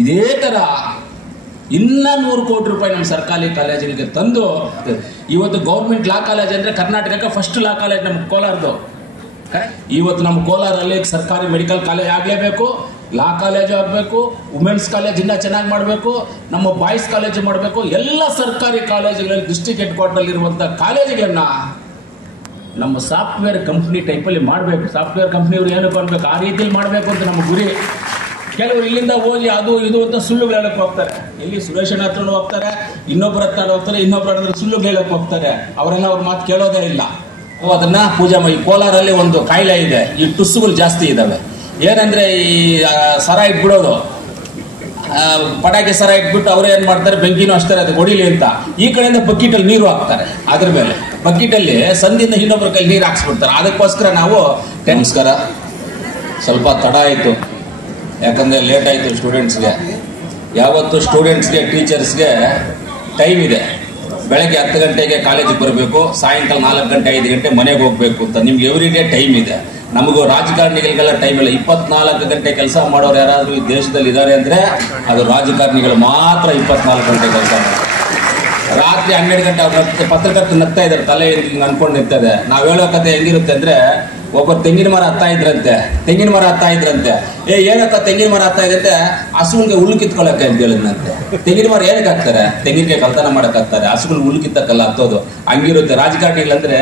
ಇದೇ ಥರ ಇನ್ನ 100 ಕೋಟಿ ರೂಪಾಯಿ ನಮ್ಮ ಸರ್ಕಾರಿ ಕಾಲೇಜುಗಳಿಗೆ ತಂದು ಇವತ್ತು ಗೌರ್ಮೆಂಟ್ ಲಾ ಕಾಲೇಜ್ ಅಂದರೆ ಕರ್ನಾಟಕಕ್ಕೆ ಫಸ್ಟ್ ಲಾ ಕಾಲೇಜ್ ನಮ್ಮ ಕೋಲಾರದು. ಇವತ್ತು ನಮ್ಮ ಕೋಲಾರಲ್ಲಿ ಸರ್ಕಾರಿ ಮೆಡಿಕಲ್ ಕಾಲೇಜ್ ಆಗಲೇಬೇಕು, ಲಾ ಕಾಲೇಜು ಆಗಬೇಕು, ವುಮೆನ್ಸ್ ಕಾಲೇಜ್ ಇನ್ನೂ ಚೆನ್ನಾಗಿ ಮಾಡಬೇಕು, ನಮ್ಮ ಬಾಯ್ಸ್ ಕಾಲೇಜು ಮಾಡಬೇಕು. ಎಲ್ಲ ಸರ್ಕಾರಿ ಕಾಲೇಜುಗಳಲ್ಲಿ ಡಿಸ್ಟ್ರಿಕ್ಟ್ ಹೆಡ್ ಕ್ವಾರ್ಟರ್ಲಿರುವಂಥ ಕಾಲೇಜುಗಳನ್ನ ನಮ್ಮ ಸಾಫ್ಟ್ವೇರ್ ಕಂಪ್ನಿ ಟೈಪಲ್ಲಿ ಮಾಡಬೇಕು. ಸಾಫ್ಟ್ವೇರ್ ಕಂಪ್ನಿಯವರು ಏನಕ್ಕೆ ಅನ್ಬೇಕು, ಆ ರೀತಿಯಲ್ಲಿ ಮಾಡಬೇಕು ಅಂತ ನಮ್ಮ ಗುರಿ. ಕೆಲವರು ಇಲ್ಲಿಂದ ಹೋಗಿ ಅದು ಇದು ಅಂತ ಸುಳ್ಳುಗಳು ಹೇಳಕ್ಕೆ ಹೋಗ್ತಾರೆ. ಇಲ್ಲಿ ಸುರೇಶನ ಹತ್ರನೂ ಹೋಗ್ತಾರೆ, ಇನ್ನೊಬ್ಬರ ಹತ್ರ ಹೋಗ್ತಾರೆ, ಇನ್ನೊಬ್ಬರ ಹತ್ರ ಸುಳ್ಳುಗಳು ಹೇಳಕ್ಕೆ ಹೋಗ್ತಾರೆ. ಅವರೆಲ್ಲ ಅವ್ರ ಮಾತು ಕೇಳೋದೇ ಇಲ್ಲ. ಅದನ್ನ ಪೂಜೆ ಮಾಡಿ. ಕೋಲಾರಲ್ಲಿ ಒಂದು ಕಾಯಿಲೆ ಇದೆ, ಈ ಟುಸ್ಸುಗಳು ಜಾಸ್ತಿ ಇದ್ದಾವೆ. ಏನಂದ್ರೆ ಈ ಸರ ಇಟ್ಬಿಡೋದು, ಪಟಾಕಿ ಸರ ಇಟ್ಬಿಟ್ಟು ಅವ್ರು ಏನ್ ಮಾಡ್ತಾರೆ, ಬೆಂಕಿನೂ ಅಷ್ಟೇ ಅದು ಹೊಡಿಲಿ ಅಂತ ಈ ಕಡೆಯಿಂದ ಬಕೆಟಲ್ಲಿ ನೀರು ಹಾಕ್ತಾರೆ. ಅದ್ರ ಮೇಲೆ ಬಕೆಟಲ್ಲಿ ಸಂಧಿಯಿಂದ ಇನ್ನೊಬ್ಬರ ಕೈ ನೀರು ಹಾಕ್ಸ್ಬಿಡ್ತಾರೆ. ಅದಕ್ಕೋಸ್ಕರ ನಾವು ನಮಸ್ಕಾರ. ಸ್ವಲ್ಪ ತಡ ಆಯಿತು, ಯಾಕಂದರೆ ಲೇಟ್ ಆಯಿತು ಸ್ಟೂಡೆಂಟ್ಸ್ಗೆ. ಯಾವತ್ತು ಸ್ಟೂಡೆಂಟ್ಸ್ಗೆ ಟೀಚರ್ಸ್ಗೆ ಟೈಮ್ ಇದೆ. ಬೆಳಗ್ಗೆ 10 ಗಂಟೆಗೆ ಕಾಲೇಜಿಗೆ ಬರಬೇಕು, ಸಾಯಂಕಾಲ 4 ಗಂಟೆ 5 ಗಂಟೆ ಮನೆಗೆ ಹೋಗಬೇಕು ಅಂತ ನಿಮ್ಗೆ ಎವ್ರಿ ಡೇ ಟೈಮ್ ಇದೆ. ನಮಗೂ ರಾಜಕಾರಣಿಗಳಿಗೆಲ್ಲ ಟೈಮ್ ಇಲ್ಲ. 24 ಗಂಟೆ ಕೆಲಸ ಮಾಡೋರು ಯಾರಾದರೂ ಈ ದೇಶದಲ್ಲಿ ಇದ್ದಾರೆ ಅಂದರೆ ಅದು ರಾಜಕಾರಣಿಗಳು ಮಾತ್ರ 24 ಗಂಟೆ ಕೆಲಸ ಮಾಡ್ತಾರೆ. ರಾತ್ರಿ 12 ಗಂಟೆ ಅವ್ರು ಪತ್ರಕರ್ತರು ನಗ್ತಾ ಇದ್ದಾರೆ, ತಲೆ ಹಿಂಗೆ ಅನ್ಕೊಂಡು ನಿಂತದೆ. ನಾವು ಹೇಳೋ ಕತೆ ಹೆಂಗಿರುತ್ತೆ ಅಂದರೆ, ಒಬ್ಬರು ತೆಂಗಿನ ಮರ ಹತ್ತಾ ಇದ್ರಂತೆ. ಏನಕ್ಕ ತೆಂಗಿನ ಮರ ಹತ್ತಾ ಇದ್ರಂತೆ, ಹಸುಗಳಿಗೆ ಹುಲ್ಲು ಕಿತ್ಕೊಳ್ಳೋಕೆ ಅಂತ ಹೇಳಿದ್ನಂತೆ. ತೆಂಗಿನ ಮರ ಏನಕ್ಕೆ ಹಾಕ್ತಾರೆ, ತೆಂಗಿನಕಾಯಿ ಕಳ್ತನ ಮಾಡಕ್ಕೆ ಹಾಕ್ತಾರೆ, ಹಸುಗಳು ಹುಲ್ಲು ಕಿತ್ತಕ್ಕಲ್ಲ ಹತ್ತೋದು. ಹಂಗಿರುತ್ತೆ ರಾಜಕಾರಣಿಗಳಂದ್ರೆ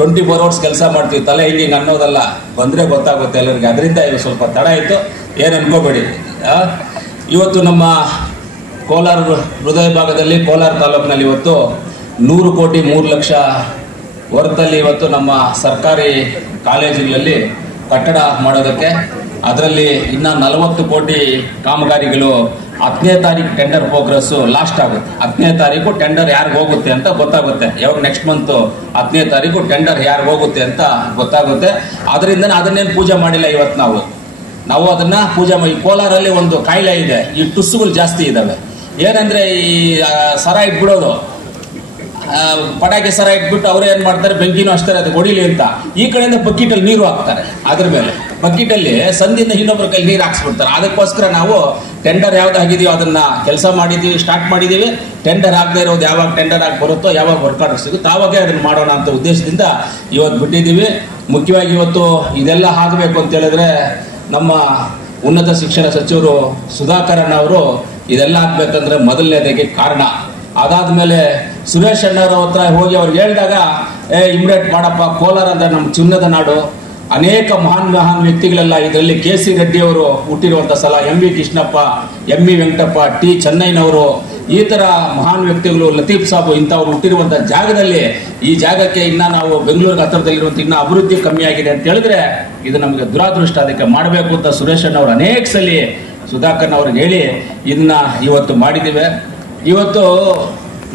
24 hours ಕೆಲಸ ಮಾಡ್ತೀವಿ, ತಲೆ ಹಿಂಗೆ ಅನ್ನೋದಲ್ಲ. ಬಂದರೆ ಗೊತ್ತಾಗುತ್ತೆ ಎಲ್ಲರಿಗೆ. ಅದರಿಂದ ಇವು ಸ್ವಲ್ಪ ತಡ ಆಯಿತು, ಏನು ಅನ್ಕೋಬೇಡಿ. ಇವತ್ತು ನಮ್ಮ ಕೋಲಾರ ಹೃದಯ ಭಾಗದಲ್ಲಿ, ಕೋಲಾರ ತಾಲೂಕಿನಲ್ಲಿ ಇವತ್ತು 100 ಕೋಟಿ 3 ಲಕ್ಷ ಹೊರತಲ್ಲಿ ಇವತ್ತು ನಮ್ಮ ಸರ್ಕಾರಿ ಕಾಲೇಜುಗಳಲ್ಲಿ ಕಟ್ಟಡ ಮಾಡೋದಕ್ಕೆ, ಅದರಲ್ಲಿ ಇನ್ನು 40 ಕೋಟಿ ಕಾಮಗಾರಿಗಳು 10ನೇ ತಾರೀಕು ಟೆಂಡರ್ ಪ್ರೋಗ್ರೆಸ್ಸು ಲಾಸ್ಟ್ ಆಗುತ್ತೆ. 10ನೇ ತಾರೀಕು ಟೆಂಡರ್ ಯಾರಿಗೆ ಹೋಗುತ್ತೆ ಅಂತ ಗೊತ್ತಾಗುತ್ತೆ. ಯಾವಾಗ ನೆಕ್ಸ್ಟ್ ಮಂತ್ 10ನೇ ತಾರೀಕು ಟೆಂಡರ್ ಯಾರಿಗೆ ಹೋಗುತ್ತೆ ಅಂತ ಗೊತ್ತಾಗುತ್ತೆ. ಅದರಿಂದ ಅದನ್ನೇನು ಪೂಜೆ ಮಾಡಿಲ್ಲ ಇವತ್ತು ನಾವು ಅದನ್ನ ಪೂಜೆ ಮಾಡಿ. ಕೋಲಾರಲ್ಲಿ ಒಂದು ಕಾಯಿಲೆ ಇದೆ, ಈ ಟುಸ್ಸುಗಳು ಜಾಸ್ತಿ ಇದ್ದಾವೆ. ಏನಂದ್ರೆ ಈ ಸರ ಇಟ್ಬಿಡೋದು, ಪಟಾಕಿ ಸರ ಇಟ್ಬಿಟ್ಟು ಅವ್ರು ಏನ್ ಮಾಡ್ತಾರೆ, ಬೆಂಕಿನೂ ಅಷ್ಟೇ ಅದು ಹೊಡಿಲಿ ಅಂತ ಈ ಕಡೆಯಿಂದ ಬಕೆಟಲ್ಲಿ ನೀರು ಹಾಕ್ತಾರೆ. ಅದ್ರ ಮೇಲೆ ಬಕೆಟಲ್ಲಿ ಸಂಧಿಯಿಂದ ಇನ್ನೊಬ್ಬರ ಕೈ ನೀರು ಹಾಕ್ಸ್ಬಿಡ್ತಾರೆ. ಅದಕ್ಕೋಸ್ಕರ ನಾವು ಟೆಂಡರ್ ಯಾವ್ದಾಗಿದೆಯೋ ಅದನ್ನ ಕೆಲಸ ಮಾಡಿದೀವಿ, ಸ್ಟಾರ್ಟ್ ಮಾಡಿದೀವಿ. ಟೆಂಡರ್ ಆಗದೆ ಇರೋದು ಯಾವಾಗ ಟೆಂಡರ್ ಆಗಿ ಬರುತ್ತೋ, ಯಾವಾಗ ವರ್ಕ್ ಆರ್ಡರ್ ಸಿಗುತ್ತೋ ಆವಾಗೇ ಅದನ್ನ ಮಾಡೋಣ ಅಂತ ಉದ್ದೇಶದಿಂದ ಇವತ್ತು ಬಿಟ್ಟಿದ್ದೀವಿ. ಮುಖ್ಯವಾಗಿ ಇವತ್ತು ಇದೆಲ್ಲ ಆಗಬೇಕು ಅಂತ ಹೇಳಿದ್ರೆ ನಮ್ಮ ಉನ್ನತ ಶಿಕ್ಷಣ ಸಚಿವರು ಸುಧಾಕರನ್ ಅವರು ಇದೆಲ್ಲ ಆಗ್ಬೇಕಂದ್ರೆ ಮೊದಲನೇದಾಗಿ ಕಾರಣ. ಅದಾದ್ಮೇಲೆ ಸುರೇಶ್ ಅಣ್ಣವ್ರ ಹತ್ರ ಹೋಗಿ ಅವ್ರಿಗೆ ಹೇಳಿದಾಗ, ಇಮಿಡಿಯೇಟ್ ಮಾಡಪ್ಪ, ಕೋಲಾರ ಅಂದ್ರೆ ನಮ್ಮ ಚಿನ್ನದ ನಾಡು, ಅನೇಕ ಮಹಾನ್ ವ್ಯಕ್ತಿಗಳೆಲ್ಲ ಇದರಲ್ಲಿ ಕೆ.ಸಿ. ರೆಡ್ಡಿ ಅವರು ಹುಟ್ಟಿರುವಂಥ ಸ್ಥಳ, ಎಂ.ವಿ. ಕೃಷ್ಣಪ್ಪ, ಎಂ.ಇ. ವೆಂಕಟಪ್ಪ, ಟಿ. ಚೆನ್ನೈನವರು, ಈ ಥರ ಮಹಾನ್ ವ್ಯಕ್ತಿಗಳು, ಲತೀಫ್ ಸಾಬು ಇಂಥವ್ರು ಹುಟ್ಟಿರುವಂಥ ಜಾಗದಲ್ಲಿ ಈ ಜಾಗಕ್ಕೆ ಇನ್ನು ನಾವು ಬೆಂಗಳೂರಿಗೆ ಹತ್ತಿರದಲ್ಲಿರುವಂಥ ಇನ್ನೂ ಅಭಿವೃದ್ಧಿ ಕಮ್ಮಿ ಆಗಿದೆ ಅಂತ ಹೇಳಿದ್ರೆ ಇದು ನಮಗೆ ದುರಾದೃಷ್ಟ. ಅದಕ್ಕೆ ಮಾಡಬೇಕು ಅಂತ ಸುರೇಶ್ ಅಣ್ಣವ್ರು ಅನೇಕ ಸಲ ಸುಧಾಕರ್ ಅವ್ರಿಗೆ ಹೇಳಿ ಇದನ್ನ ಇವತ್ತು ಮಾಡಿದ್ದೀವಿ. ಇವತ್ತು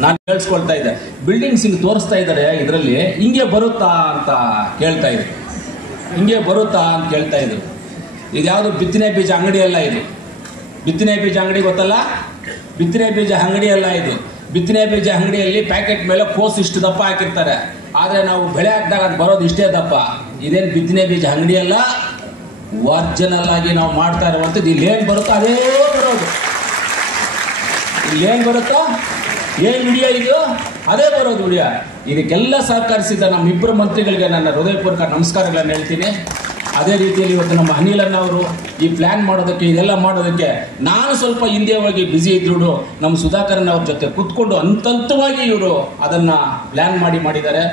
ನಾನು ಕೇಳಿಸ್ಕೊಳ್ತಾ ಇದ್ದೆ, ಬಿಲ್ಡಿಂಗ್ಸ್ ಹಿಂಗೆ ತೋರಿಸ್ತಾ ಇದ್ದಾರೆ, ಇದರಲ್ಲಿ ಹಿಂಗೆ ಬರುತ್ತಾ ಅಂತ ಕೇಳ್ತಾ ಇದ್ರು. ಇದು ಯಾವುದು ಬಿತ್ತನೆ ಬೀಜ ಅಂಗಡಿ ಅಲ್ಲ, ಇದು ಬಿತ್ತನೆ ಬೀಜ ಅಂಗಡಿ ಗೊತ್ತಲ್ಲ, ಬಿತ್ತನೆ ಬೀಜ ಅಂಗಡಿ ಅಲ್ಲ ಇದು. ಬಿತ್ತನೆ ಬೀಜ ಅಂಗಡಿಯಲ್ಲಿ ಪ್ಯಾಕೆಟ್ ಮೇಲೆ ಕೋಸು ಇಷ್ಟು ದಪ್ಪ ಹಾಕಿರ್ತಾರೆ, ಆದರೆ ನಾವು ಬೆಳೆ ಹಾಕಿದಾಗ ಅದು ಬರೋದು ಇಷ್ಟೇ ದಪ್ಪ. ಇದೇನು ಬಿತ್ತನೆ ಬೀಜ ಅಂಗಡಿ ಅಲ್ಲ, ಒರಿಜಿನಲ್ ಆಗಿ ನಾವು ಮಾಡ್ತಾ ಇರುವಂಥದ್ದು. ಇಲ್ಲೇನು ಬರುತ್ತೋ ಅದೇ ಬರೋದು. ಇಲ್ಲೇನು ಬರುತ್ತೋ ಏನು ವಿಡಿಯೋ ಇದು ಅದೇ ಬರೋದು ವಿಡಿಯೋ. ಇದಕ್ಕೆಲ್ಲ ಸಹಕರಿಸಿದ್ದ ನಮ್ಮ ಇಬ್ಬರು ಮಂತ್ರಿಗಳಿಗೆ ನನ್ನ ಹೃದಯಪೂರ್ವಕ ನಮಸ್ಕಾರಗಳನ್ನು ಹೇಳ್ತೀನಿ. ಅದೇ ರೀತಿಯಲ್ಲಿ ಇವತ್ತು ನಮ್ಮ ಅನಿಲಣ್ಣ ಅವರು ಈ ಪ್ಲ್ಯಾನ್ ಮಾಡೋದಕ್ಕೆ, ಇದೆಲ್ಲ ಮಾಡೋದಕ್ಕೆ ನಾನು ಸ್ವಲ್ಪ ಹಿಂದೆ ಹೋಗಿ ಬ್ಯುಸಿ ಇದ್ರು, ನಮ್ಮ ಸುಧಾಕರನ್ ಅವ್ರ ಜೊತೆ ಕೂತ್ಕೊಂಡು ಹಂತವಾಗಿ ಇವರು ಅದನ್ನು ಪ್ಲ್ಯಾನ್ ಮಾಡಿದ್ದಾರೆ.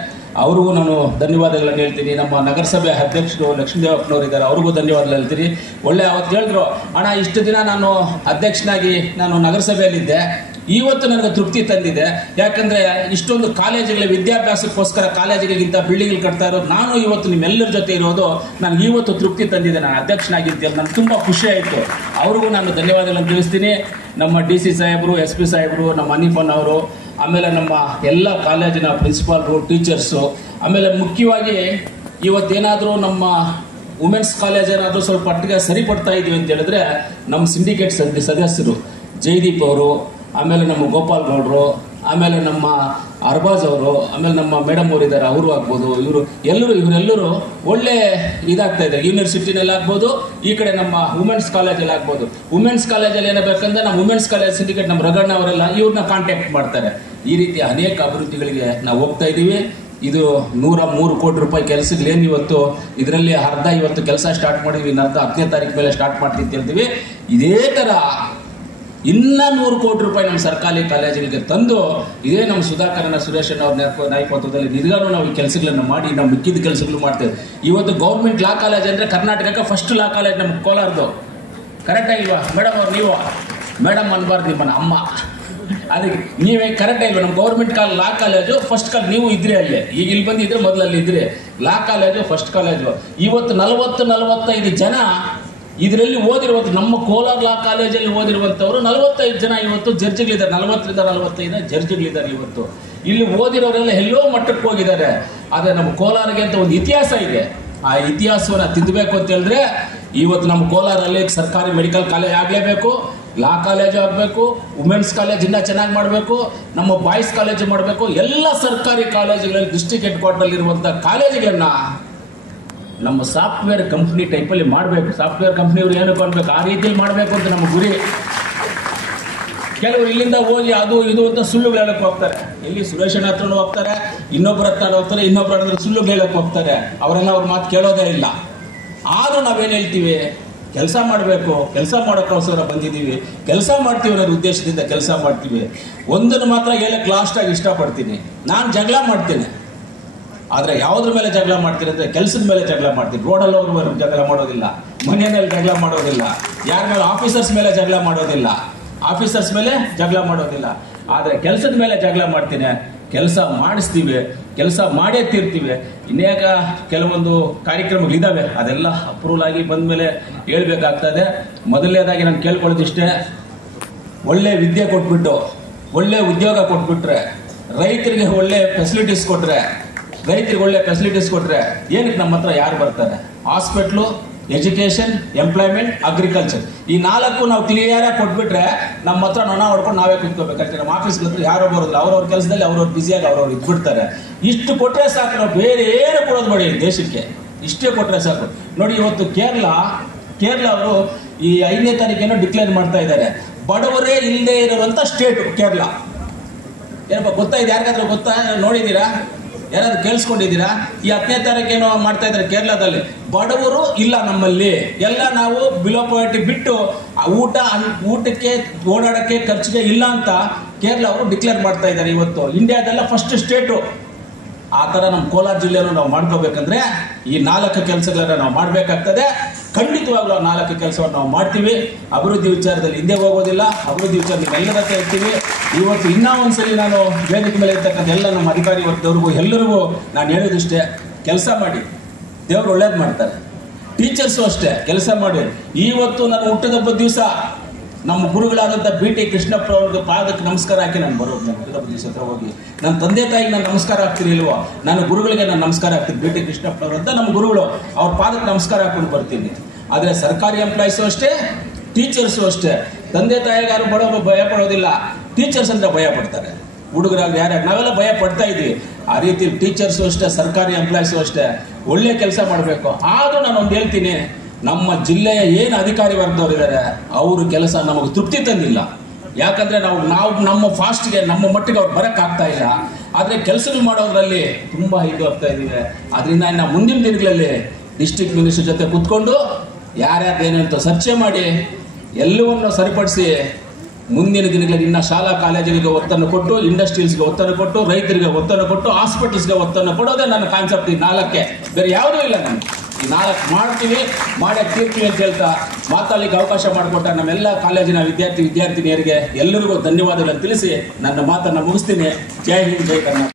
ಅವ್ರಿಗೂ ನಾನು ಧನ್ಯವಾದಗಳನ್ನು ಹೇಳ್ತೀನಿ. ನಮ್ಮ ನಗರಸಭೆ ಅಧ್ಯಕ್ಷರು ಲಕ್ಷ್ಮೀದೇವಪ್ಪನವರು ಇದ್ದಾರೆ, ಅವ್ರಿಗೂ ಧನ್ಯವಾದಗಳು ಹೇಳ್ತೀನಿ. ಒಳ್ಳೆ ಅವತ್ತು ಹೇಳಿದ್ರು, ಅಣ್ಣ ಇಷ್ಟು ದಿನ ನಾನು ಅಧ್ಯಕ್ಷನಾಗಿ ನಾನು ನಗರಸಭೆಯಲ್ಲಿದ್ದೆ, ಇವತ್ತು ನನಗೆ ತೃಪ್ತಿ ತಂದಿದೆ. ಯಾಕಂದರೆ ಇಷ್ಟೊಂದು ಕಾಲೇಜುಗಳ ವಿದ್ಯಾಭ್ಯಾಸಕ್ಕೋಸ್ಕರ ಕಾಲೇಜುಗಳಿಗಿಂತ ಬಿಲ್ಡಿಂಗ್ಗಳು ಕಟ್ತಾ ಇರೋದು ನಾನು ಇವತ್ತು ನಿಮ್ಮೆಲ್ಲರ ಜೊತೆ ಇರೋದು ನನಗೆ ಇವತ್ತು ತೃಪ್ತಿ ತಂದಿದೆ. ನಾನು ಅಧ್ಯಕ್ಷನಾಗಿದ್ದೇನೆ, ನನಗೆ ತುಂಬ ಖುಷಿ ಆಯಿತು. ಅವ್ರಿಗೂ ನಾನು ಧನ್ಯವಾದಗಳನ್ನು ತಿಳಿಸ್ತೀನಿ. ನಮ್ಮ DC ಸಾಹೇಬರು, SP ಸಾಹೇಬರು, ನಮ್ಮ ಹನೀಫನ್ ಅವರು, ಆಮೇಲೆ ನಮ್ಮ ಎಲ್ಲ ಕಾಲೇಜಿನ ಪ್ರಿನ್ಸಿಪಾಲ್ರು, ಟೀಚರ್ಸು, ಆಮೇಲೆ ಮುಖ್ಯವಾಗಿ ಇವತ್ತೇನಾದರೂ ನಮ್ಮ ವುಮೆನ್ಸ್ ಕಾಲೇಜ್ ಏನಾದರೂ ಸ್ವಲ್ಪ ಮಟ್ಟಿಗೆ ಸರಿಪಡ್ತಾ ಇದ್ದೀವಿ ಅಂತ ಹೇಳಿದ್ರೆ ನಮ್ಮ ಸಿಂಡಿಕೇಟ್ ಸದಸ್ಯರು ಜೈದೀಪ್ ಅವರು, ಆಮೇಲೆ ನಮ್ಮ ಗೋಪಾಲ್ ಗೌಡರು, ಆಮೇಲೆ ನಮ್ಮ ಅರ್ಬಾಜ್ ಅವರು, ಆಮೇಲೆ ನಮ್ಮ ಮೇಡಮ್ ಅವರು ಇದ್ದಾರೆ, ಅವರು ಆಗ್ಬೋದು, ಇವರೆಲ್ಲರೂ ಒಳ್ಳೆ ಇದಾಗ್ತಾ ಇದ್ದಾರೆ. ಯೂನಿವರ್ಸಿಟಿನಲ್ಲಿ ಆಗ್ಬೋದು, ಈ ಕಡೆ ನಮ್ಮ ವುಮೆನ್ಸ್ ಕಾಲೇಜಲ್ಲಿ ಆಗ್ಬೋದು. ವುಮೆನ್ಸ್ ಕಾಲೇಜಲ್ಲಿ ಏನಾಗಬೇಕಂದ್ರೆ ನಮ್ಮ ವುಮೆನ್ಸ್ ಕಾಲೇಜ್ ಸಿಂಡಿಕೇಟ್ ನಮ್ಮ ರಗಣ್ಣ ಅವರೆಲ್ಲ ಇವ್ರನ್ನ ಕಾಂಟ್ಯಾಕ್ಟ್ ಮಾಡ್ತಾರೆ. ಈ ರೀತಿ ಅನೇಕ ಅಭಿವೃದ್ಧಿಗಳಿಗೆ ನಾವು ಹೋಗ್ತಾ ಇದ್ದೀವಿ. ಇದು 103 ಕೋಟಿ ರೂಪಾಯಿ ಕೆಲಸಗಳೇನು ಇವತ್ತು ಇದರಲ್ಲಿ ಅರ್ಧ ಇವತ್ತು ಕೆಲಸ ಸ್ಟಾರ್ಟ್ ಮಾಡಿದ್ವಿ, ಇನ್ನು ಅರ್ಧ 10ನೇ ತಾರೀಕು ಮೇಲೆ ಸ್ಟಾರ್ಟ್ ಮಾಡ್ತೀವಿ ಅಂತ ಹೇಳ್ತೀವಿ. ಇದೇ ಥರ ಇನ್ನ 100 ಕೋಟಿ ರೂಪಾಯಿ ನಮ್ಮ ಸರ್ಕಾರಿ ಕಾಲೇಜುಗಳಿಗೆ ತಂದು ಇದೇ ನಮ್ಮ ಸುಧಾಕರನ ಸುರೇಶನ್ ಅವ್ರ ನಾಯಕತ್ವದಲ್ಲಿ ನಿರ್ಗಾನು ನಾವು ಈ ಕೆಲಸಗಳನ್ನು ಮಾಡಿ ನಾವು ಮಿಕ್ಕಿದ ಕೆಲಸಗಳು ಮಾಡ್ತೇವೆ. ಇವತ್ತು ಗೌರ್ಮೆಂಟ್ ಲಾ ಕಾಲೇಜ್ ಅಂದರೆ ಕರ್ನಾಟಕಕ್ಕೆ ಫಸ್ಟ್ ಲಾ ಕಾಲೇಜ್ ನಮ್ಮ ಕೋಲಾರದು. ಕರೆಕ್ಟಾಗಿಲ್ವಾ ಮೇಡಮ್ ಅವ್ರು? ನೀವು ಮೇಡಮ್ ಅನ್ಬಾರ್ದು, ನಿಮ್ಮನ್ನ ಅಮ್ಮ. ಅದಕ್ಕೆ ನೀವೇ ಕರೆಕ್ಟ್ ಆಗಿಲ್ವ? ನಮ್ಮ ಗೌರ್ಮೆಂಟ್ ಲಾ ಕಾಲೇಜು ಫಸ್ಟ್ ನೀವು ಇದ್ರಿ ಅಲ್ಲಿ, ಈಗ ಇಲ್ಲಿ ಬಂದಿದ್ರೆ ಮೊದಲಲ್ಲಿ ಇದ್ರಿ. Law college first college. ಇವತ್ತು 40-45 ಜನ ಇದರಲ್ಲಿ ಓದಿರುವಂಥ ನಮ್ಮ ಕೋಲಾರ ಲಾ ಕಾಲೇಜಲ್ಲಿ ಓದಿರುವಂಥವ್ರು 45 ಜನ ಇವತ್ತು ಜಡ್ಜ್ಗಳಿದ್ದಾರೆ. 40-45 ಜಡ್ಜ್ಗಳಿದ್ದಾರೆ ಇವತ್ತು. ಇಲ್ಲಿ ಓದಿರೋರೆಲ್ಲ ಎಲ್ಲೋ ಮಟ್ಟಕ್ಕೆ ಹೋಗಿದ್ದಾರೆ. ಆದರೆ ನಮ್ಮ ಕೋಲಾರಿಗೆ ಅಂತ ಒಂದು ಇತಿಹಾಸ ಇದೆ. ಆ ಇತಿಹಾಸವನ್ನು ತಿದ್ದಬೇಕು ಅಂತ ಹೇಳಿದ್ರೆ ಇವತ್ತು ನಮ್ಮ ಕೋಲಾರಲ್ಲಿ ಸರ್ಕಾರಿ ಮೆಡಿಕಲ್ ಕಾಲೇಜ್ ಆಗಲೇಬೇಕು, ಲಾ ಕಾಲೇಜು ಆಗಬೇಕು, ವುಮೆನ್ಸ್ ಕಾಲೇಜ್ ಇನ್ನೂ ಚೆನ್ನಾಗಿ ಮಾಡಬೇಕು, ನಮ್ಮ ಬಾಯ್ಸ್ ಕಾಲೇಜು ಮಾಡಬೇಕು. ಎಲ್ಲ ಸರ್ಕಾರಿ ಕಾಲೇಜುಗಳಲ್ಲಿ ಡಿಸ್ಟ್ರಿಕ್ಟ್ ಹೆಡ್ ಕ್ವಾರ್ಟರ್ ಇರುವಂಥ ಕಾಲೇಜುಗಳನ್ನ ನಮ್ಮ ಸಾಫ್ಟ್ವೇರ್ ಕಂಪ್ನಿ ಟೈಪಲ್ಲಿ ಮಾಡಬೇಕು. ಸಾಫ್ಟ್ವೇರ್ ಕಂಪ್ನಿಯವರು ಏನು ಕೊಡಬೇಕು ಆ ರೀತಿಯಲ್ಲಿ ಮಾಡಬೇಕು ಅಂತ ನಮ್ಮ ಗುರಿ. ಕೆಲವರು ಇಲ್ಲಿಂದ ಹೋಗಿ ಅದು ಇದು ಅಂತ ಸುಳ್ಳುಗಳು ಹೇಳಕ್ಕೆ ಹೋಗ್ತಾರೆ. ಇಲ್ಲಿ ಸುರೇಶನ ಹತ್ರನೂ ಹೋಗ್ತಾರೆ, ಇನ್ನೊಬ್ಬರ ಹತ್ರ ಹೋಗ್ತಾರೆ, ಇನ್ನೊಬ್ಬರ ಹತ್ರ ಸುಳ್ಳುಗಳು ಹೇಳಕ್ಕೆ ಹೋಗ್ತಾರೆ. ಅವರೆಲ್ಲ ಅವ್ರ ಮಾತು ಕೇಳೋದೇ ಇಲ್ಲ. ಆದರೂ ನಾವೇನು ಹೇಳ್ತೀವಿ, ಕೆಲಸ ಮಾಡಬೇಕು, ಕೆಲಸ ಮಾಡೋಕ್ಕೋಸ್ಕರ ಬಂದಿದ್ದೀವಿ, ಕೆಲಸ ಮಾಡ್ತೀವಿ ಅನ್ನೋ ಉದ್ದೇಶದಿಂದ ಕೆಲಸ ಮಾಡ್ತೀವಿ. ಒಂದನ್ನು ಮಾತ್ರ ಹೇಳಕ್ಕೆ ಲಾಸ್ಟಾಗಿ ಇಷ್ಟಪಡ್ತೀನಿ, ನಾನು ಜಗಳ ಮಾಡ್ತೇನೆ. ಆದರೆ ಯಾವುದ್ರ ಮೇಲೆ ಜಗಳ ಮಾಡ್ತೀನಿ ಅಂದರೆ ಕೆಲಸದ ಮೇಲೆ ಜಗಳ ಮಾಡ್ತೀನಿ. ರೋಡಲ್ಲಿ ಹೋಗುವ ಜಗಳ ಮಾಡೋದಿಲ್ಲ, ಮನೆಯಲ್ಲಿ ಜಗಳ ಮಾಡೋದಿಲ್ಲ, ಯಾರ ಮೇಲೆ ಆಫೀಸರ್ಸ್ ಮೇಲೆ ಜಗಳ ಮಾಡೋದಿಲ್ಲ, ಆಫೀಸರ್ಸ್ ಮೇಲೆ ಜಗಳ ಮಾಡೋದಿಲ್ಲ. ಆದರೆ ಕೆಲಸದ ಮೇಲೆ ಜಗಳ ಮಾಡ್ತೀನಿ. ಕೆಲಸ ಮಾಡಿಸ್ತೀವಿ, ಕೆಲಸ ಮಾಡೇ ತೀರ್ತೀವಿ. ಇನ್ನೇಕ ಕೆಲವೊಂದು ಕಾರ್ಯಕ್ರಮಗಳಿದ್ದಾವೆ, ಅದೆಲ್ಲ ಅಪ್ರೂವಲ್ ಆಗಿ ಬಂದ ಮೇಲೆ ಹೇಳ್ಬೇಕಾಗ್ತದೆ. ಮೊದಲನೇದಾಗಿ ನಾನು ಕೇಳ್ಕೊಳ್ಳೋದಿಷ್ಟೇ, ಒಳ್ಳೆ ವಿದ್ಯೆ ಕೊಟ್ಬಿಟ್ಟು ಒಳ್ಳೆ ಉದ್ಯೋಗ ಕೊಟ್ಬಿಟ್ರೆ, ರೈತರಿಗೆ ಒಳ್ಳೆ ಫೆಸಿಲಿಟೀಸ್ ಕೊಟ್ರೆ, ಏನಕ್ಕೆ ನಮ್ಮ ಹತ್ರ ಯಾರು ಬರ್ತಾರೆ? ಹಾಸ್ಪಿಟ್ಲು, ಎಜುಕೇಷನ್, ಎಂಪ್ಲಾಯ್ಮೆಂಟ್, ಅಗ್ರಿಕಲ್ಚರ್, ಈ 4 ನಾವು ಕ್ಲಿಯರ್ ಆಗಿ ಕೊಟ್ಬಿಟ್ರೆ ನಮ್ಮ ಹತ್ರ ನೊಣ ಹೊಡ್ಕೊಂಡು ನಾವೇ ಕುತ್ಕೋಬೇಕಾಗ್ತದೆ. ನಮ್ಮ ಆಫೀಸ್ಗಳ ಹತ್ರ ಯಾರೋ ಬರೋದಿಲ್ಲ, ಅವ್ರವ್ರ ಕೆಲಸದಲ್ಲಿ ಅವ್ರವ್ರ ಬ್ಯುಸಿಯಾಗಿ ಅವ್ರವ್ರು ಇದ್ಬಿಡ್ತಾರೆ. ಇಷ್ಟು ಕೊಟ್ಟರೆ ಸಾಕು, ನಾವು ಬೇರೆ ಏನು ಕೊಡೋದು ಬೇಡ ಈ ದೇಶಕ್ಕೆ. ಇಷ್ಟೇ ಕೊಟ್ಟರೆ ಸಾಕು. ನೋಡಿ, ಇವತ್ತು ಕೇರಳ ಅವರು ಈ 5ನೇ ತಾರೀಕೇನೋ ಡಿಕ್ಲೇರ್ ಮಾಡ್ತಾ ಇದ್ದಾರೆ, ಬಡವರೇ ಇಲ್ಲದೆ ಇರುವಂಥ ಸ್ಟೇಟು ಕೇರಳ. ಏನಪ್ಪ ಗೊತ್ತಾಯಿದೆ? ಯಾರಿಗಾದ್ರೂ ಗೊತ್ತಾ? ನೋಡಿದ್ದೀರಾ? ಯಾರಾದ್ರೂ ಕೇಳಿಸ್ಕೊಂಡಿದ್ದೀರಾ? ಈ 10ನೇ ತಾರೀಕೇನೋ ಮಾಡ್ತಾ ಇದ್ದಾರೆ ಕೇರಳದಲ್ಲಿ. ಬಡವರು ಇಲ್ಲ ನಮ್ಮಲ್ಲಿ, ಎಲ್ಲ ನಾವು ಬಿಲೋ ಪಾವರ್ಟಿ ಬಿಟ್ಟು ಊಟಕ್ಕೆ ಓಡಾಡಕ್ಕೆ ಖರ್ಚಿಗೆ ಇಲ್ಲ ಅಂತ ಕೇರಳ ಅವರು ಡಿಕ್ಲೇರ್ ಮಾಡ್ತಾ ಇದ್ದಾರೆ. ಇವತ್ತು ಇಂಡಿಯಾದೆಲ್ಲ ಫಸ್ಟ್ ಸ್ಟೇಟು. ಆ ಥರ ನಮ್ಮ ಕೋಲಾರ ಜಿಲ್ಲೆಯನ್ನು ನಾವು ಮಾಡ್ಕೋಬೇಕಂದ್ರೆ ಈ 4 ಕೆಲಸಗಳನ್ನ ನಾವು ಮಾಡಬೇಕಾಗ್ತದೆ. ಖಂಡಿತವಾಗ್ಲೂ 4 ಕೆಲಸವನ್ನು ನಾವು ಮಾಡ್ತೀವಿ. ಅಭಿವೃದ್ಧಿ ವಿಚಾರದಲ್ಲಿ ಹಿಂದೆ ಹೋಗೋದಿಲ್ಲ, ಅಭಿವೃದ್ಧಿ ವಿಚಾರದಲ್ಲಿ ಎಲ್ಲರ ಹತ್ರ ಇರ್ತೀವಿ. ಇವತ್ತು ಇನ್ನೂ ಒಂದ್ಸಲಿ ನಾನು ವೇದಿಕೆ ಮೇಲೆ ಇರ್ತಕ್ಕಂಥ ಎಲ್ಲ ನಮ್ಮ ಅಧಿಕಾರಿ ವರ್ಗದವ್ರಿಗೂ ಎಲ್ಲರಿಗೂ ನಾನು ಹೇಳೋದಿಷ್ಟೇ, ಕೆಲಸ ಮಾಡಿ, ದೇವರು ಒಳ್ಳೇದು ಮಾಡ್ತಾರೆ. ಟೀಚರ್ಸು ಅಷ್ಟೇ, ಕೆಲಸ ಮಾಡಿ. ಇವತ್ತು ನಾನು ಹುಟ್ಟಿದ ಹಬ್ಬದ ದಿವಸ ನಮ್ಮ ಗುರುಗಳಾದಂಥ BT ಕೃಷ್ಣಪ್ಪ ಅವ್ರಿಗೆ ಪಾದಕ್ಕೆ ನಮಸ್ಕಾರ ಹಾಕಿ ನಾನು ಬರೋದು. ನನ್ನ ಹುಟ್ಟಿದ ಹಬ್ಬದ ದಿವಸ ಹತ್ರ ಹೋಗಿ ನನ್ನ ತಂದೆ ತಾಯಿಗೆ ನಾನು ನಮಸ್ಕಾರ ಹಾಕ್ತೀನಿ ಇಲ್ವೋ, ನನ್ನ ಗುರುಗಳಿಗೆ ನಾನು ನಮಸ್ಕಾರ ಹಾಕ್ತೀನಿ. BT ಕೃಷ್ಣಪ್ಪ ಅವರು ಅಂತ ನಮ್ಮ ಗುರುಗಳು, ಅವ್ರ ಪಾದಕ್ಕೆ ನಮಸ್ಕಾರ ಹಾಕೊಂಡು ಬರ್ತೀನಿ. ಆದರೆ ಸರ್ಕಾರಿ ಎಂಪ್ಲಾಯೀಸು ಅಷ್ಟೇ, ಟೀಚರ್ಸು ಅಷ್ಟೇ. ತಂದೆ ತಾಯಿಗಾರು ಬಡವರು ಭಯ ಪಡೋದಿಲ್ಲ, ಟೀಚರ್ಸ್ ಅಂತ ಭಯ ಪಡ್ತಾರೆ. ಹುಡುಗರಾಗ ಯಾರ್ಯಾರು ನಾವೆಲ್ಲ ಭಯ ಪಡ್ತಾ ಇದ್ದೀವಿ. ಆ ರೀತಿ ಟೀಚರ್ಸು ಅಷ್ಟೇ, ಸರ್ಕಾರಿ ಎಂಪ್ಲಾಯೀಸು ಅಷ್ಟೇ ಒಳ್ಳೆ ಕೆಲಸ ಮಾಡಬೇಕು. ಆದರೂ ನಾನು ಒಂದು ಹೇಳ್ತೀನಿ, ನಮ್ಮ ಜಿಲ್ಲೆಯ ಏನು ಅಧಿಕಾರಿ ವರ್ಗದವರಿದ್ದಾರೆ ಅವ್ರ ಕೆಲಸ ನಮಗೆ ತೃಪ್ತಿ ತಂದಿಲ್ಲ. ಯಾಕಂದರೆ ನಾವು ನಮ್ಮ ಫಾಸ್ಟ್ಗೆ ನಮ್ಮ ಮಟ್ಟಿಗೆ ಅವ್ರು ಬರೋಕ್ಕಾಗ್ತಾ ಇಲ್ಲ. ಆದರೆ ಕೆಲಸಗಳು ಮಾಡೋದ್ರಲ್ಲಿ ತುಂಬ ಇದು ಆಗ್ತಾ ಇದ್ದೀವಿ. ಅದರಿಂದ ಇನ್ನು ಮುಂದಿನ ದಿನಗಳಲ್ಲಿ ಡಿಸ್ಟ್ರಿಕ್ಟ್ ಮಿನಿಸ್ಟರ್ ಜೊತೆ ಕೂತ್ಕೊಂಡು ಯಾರ್ಯಾರೇನಂತ ಚರ್ಚೆ ಮಾಡಿ ಎಲ್ಲವನ್ನು ಸರಿಪಡಿಸಿ ಮುಂದಿನ ದಿನಗಳಲ್ಲಿ ಇನ್ನು ಶಾಲಾ ಕಾಲೇಜುಗಳಿಗೆ ಒತ್ತನ್ನು ಕೊಟ್ಟು, ಇಂಡಸ್ಟ್ರೀಸ್ಗೆ ಒತ್ತನ್ನು ಕೊಟ್ಟು, ರೈತರಿಗೆ ಒತ್ತನ್ನು ಕೊಟ್ಟು, ಹಾಸ್ಪಿಟಲ್ಸ್ಗೆ ಒತ್ತನ್ನು ಕೊಡೋದೇ ನನ್ನ ಕಾನ್ಸೆಪ್ಟ್. ಈ 4ಕ್ಕೆ ಬೇರೆ ಯಾವುದೂ ಇಲ್ಲ. ನನಗೆ ಈ 4 ಮಾಡ್ತೀವಿ, ಮಾಡಕ್ಕೆ ತೀರ್ತೀವಿ ಅಂತ ಹೇಳ್ತಾ ಮಾತಾಡಲಿಕ್ಕೆ ಅವಕಾಶ ಮಾಡಿಕೊಟ್ಟ ನಮ್ಮೆಲ್ಲ ಕಾಲೇಜಿನ ವಿದ್ಯಾರ್ಥಿನಿಯರಿಗೆ ಎಲ್ಲರಿಗೂ ಧನ್ಯವಾದಗಳನ್ನು ತಿಳಿಸಿ ನನ್ನ ಮಾತನ್ನು ಮುಗಿಸ್ತೀನಿ. ಜೈ ಹಿಂದ್, ಜೈ ಕರ್ನಾಟಕ.